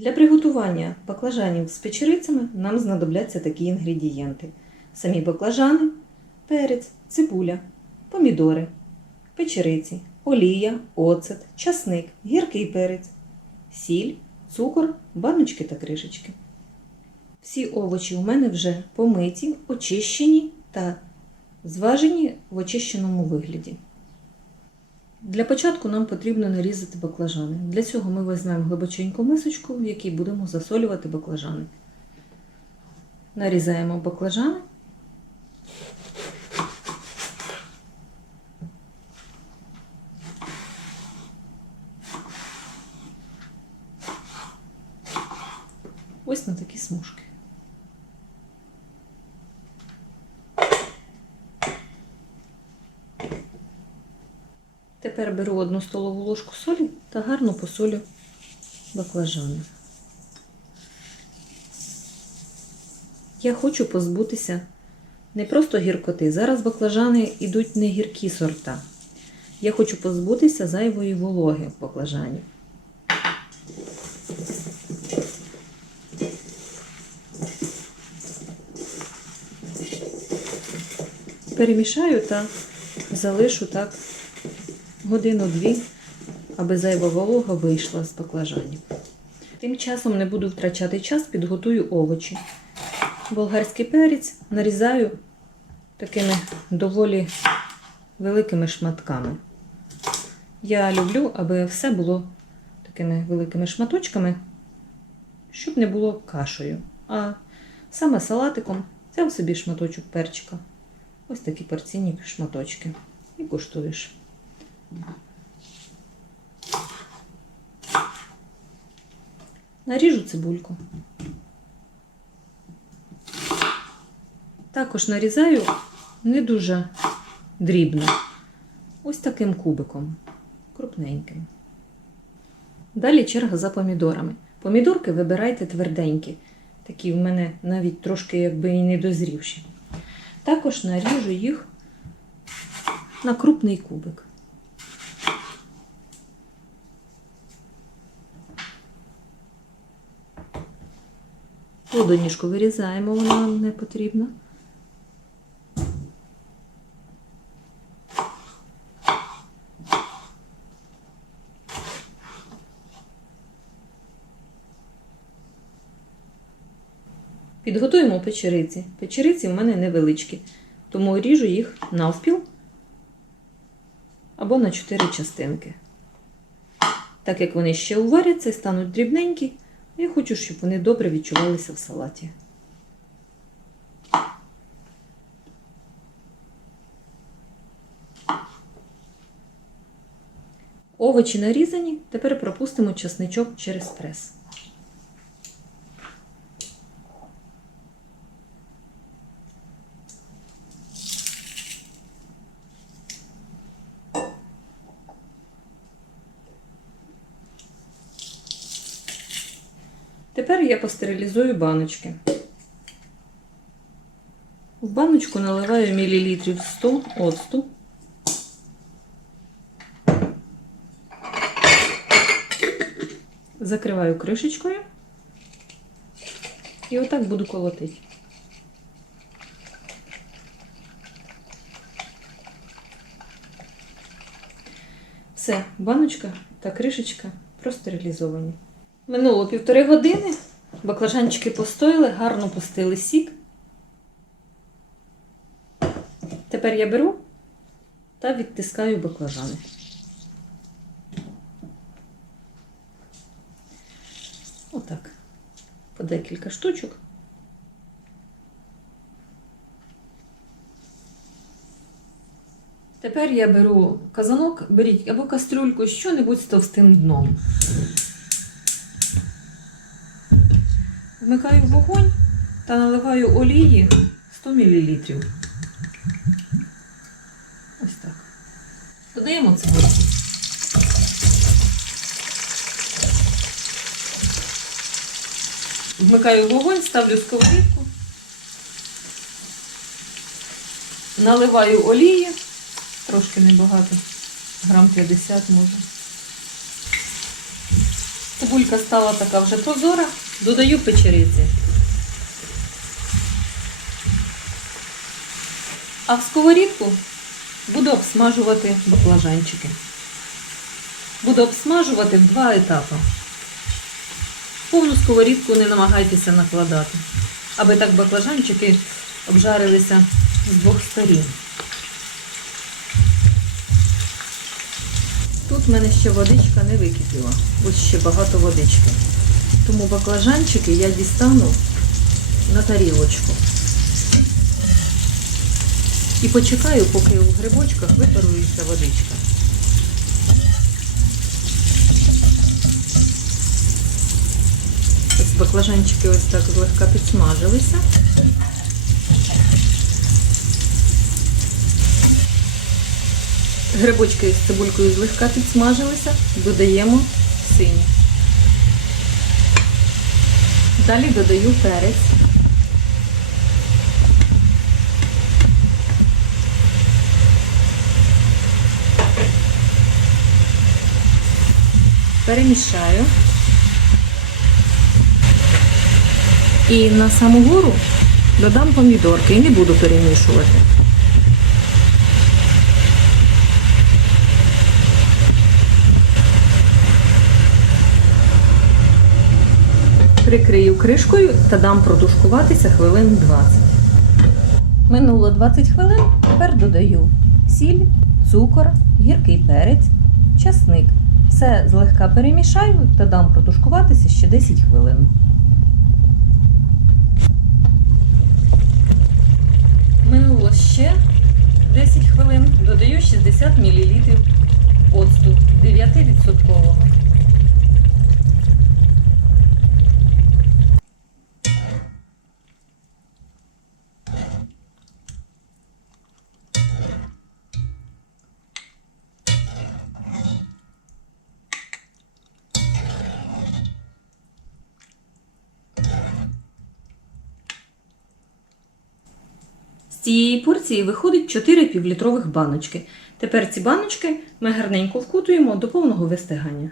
Для приготування баклажанів з печерицями нам знадобляться такі інгредієнти: самі баклажани, перець, цибуля, помідори, печериці, олія, оцет, часник, гіркий перець, сіль, цукор, баночки та кришечки. Всі овочі у мене вже помиті, очищені та зважені в очищеному вигляді. Для початку нам потрібно нарізати баклажани. Для цього ми візьмемо глибоченьку мисочку, в якій будемо засолювати баклажани. Нарізаємо баклажани. Ось на такі смужки. Тепер беру одну столову ложку солі та гарно посолю баклажани. Я хочу позбутися не просто гіркоти. Зараз баклажани йдуть не гіркі сорта. Я хочу позбутися зайвої вологи в баклажані. Перемішаю та залишу так годину-дві, аби зайва волога вийшла з баклажанів. Тим часом не буду втрачати час, підготую овочі. Болгарський перець нарізаю такими доволі великими шматками. Я люблю, аби все було такими великими шматочками, щоб не було кашею. А саме салатиком взяв собі шматочок перчика. Ось такі порційні шматочки. І куштуєш. Наріжу цибульку. Також нарізаю не дуже дрібно. Ось таким кубиком, крупненьким. Далі черга за помідорами. Помідорки вибирайте тверденькі. Такі в мене навіть трошки якби і не дозрівші. Також наріжу їх на крупний кубик. Плодоніжку вирізаємо, вона нам не потрібна. Підготуємо печериці. Печериці в мене невеличкі, тому ріжу їх навпіл або на 4 частинки. Так як вони ще уваряться і стануть дрібненькі, я хочу, щоб вони добре відчувалися в салаті. Овочі нарізані, тепер пропустимо часничок через прес. Тепер я постерилізую баночки. В баночку наливаю мілілітрів 100 оцту. Закриваю кришечкою і отак буду колотити. Все, баночка та кришечка простерилізовані. Минуло півтори години. Баклажанчики постояли, гарно пустили сік. Тепер я беру та відтискаю баклажани. Отак. По декілька штучок. Тепер я беру казанок, беріть або кастрюльку, що-небудь з товстим дном. Вмикаю вогонь та наливаю олії 100 мл. Ось так. Додаємо цибульку. Вмикаю вогонь, ставлю сковорідку. Наливаю олії, трошки небагато, грам 50 може. цибулька стала така вже прозора, додаю печериці. А в сковорідку буду обсмажувати баклажанчики. Буду обсмажувати в два етапи. Повну сковорідку не намагайтеся накладати, аби так баклажанчики обжарилися з двох сторін. Тут в мене ще водичка не википіла. Ось ще багато водички. Тому баклажанчики я дістану на тарілочку. І почекаю, поки у грибочках випарується водичка. Ось баклажанчики ось так злегка підсмажилися. Грибочки з цибулькою злегка підсмажилися, додаємо сині. Далі додаю перець. Перемішаю. І на саму гору додам помідорки і не буду перемішувати. Прикрию кришкою та дам протушкуватися хвилин 20. Минуло 20 хвилин, тепер додаю сіль, цукор, гіркий перець, часник. Все злегка перемішаю та дам протушкуватися ще 10 хвилин. Минуло ще 10 хвилин, додаю 60 мл оцту 9%. Цієї порції виходить 4 півлітрових баночки. Тепер ці баночки ми гарненько вкутуємо до повного вистигання.